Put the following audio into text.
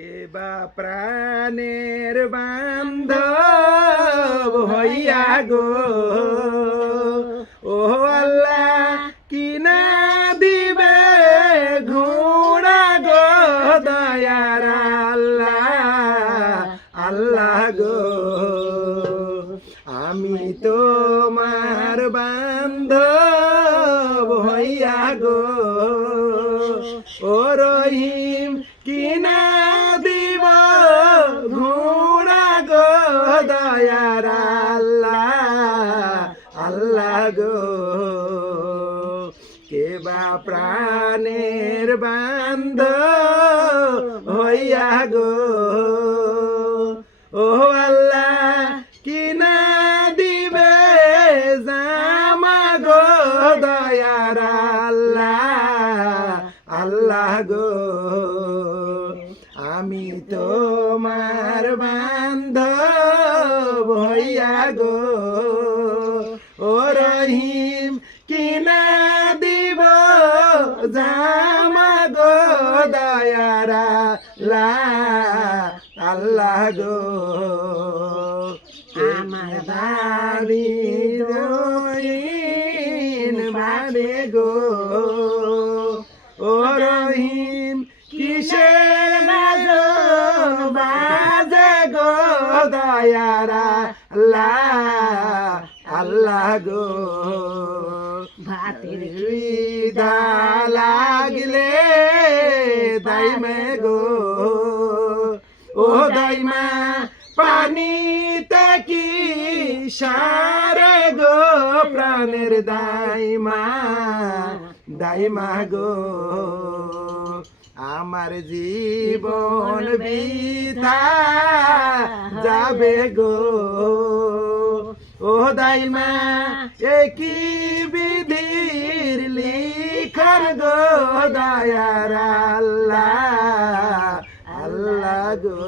কে বা প্রাণের বান্ধব হইয়া গো ও আল্লাহ কিনা দিবে ঘোড়া গো দয়ার আল্লাহ আল্লাহ গো আমি তোমার বান্ধব হইয়া গো ও রহিম কিনা দিব ঘোড়া গো দয়ার আল্লাহ আল্লাহ গো কে বা প্রাণের বান্ধব হইয়া গো ও আল্লাহ কিনা দিবে জামা গো দয়ার আল্লাহ আল্লাহ গো আমি তোমার বান্ধব হইয়া গো ও রহিম কিনা দিব জামা গো দয়ার আল্লাহ আল্লাহ গো আমার বাড়ি রহিম মানে গো ও রহিম কিসের বাজে গো দয়ার আল্লাহ আল্লাহ গো ভাতের খিদা লাগলে দাইমে গো ও দাইমা পানিতে কি সারে গো প্রাণের দাইমা দাইমা গো আমার জীবন বৃথা যাবে গো ও দাইমা কি বিধির লিখন গো দয়ার আল্লাহ আল্লাহ গো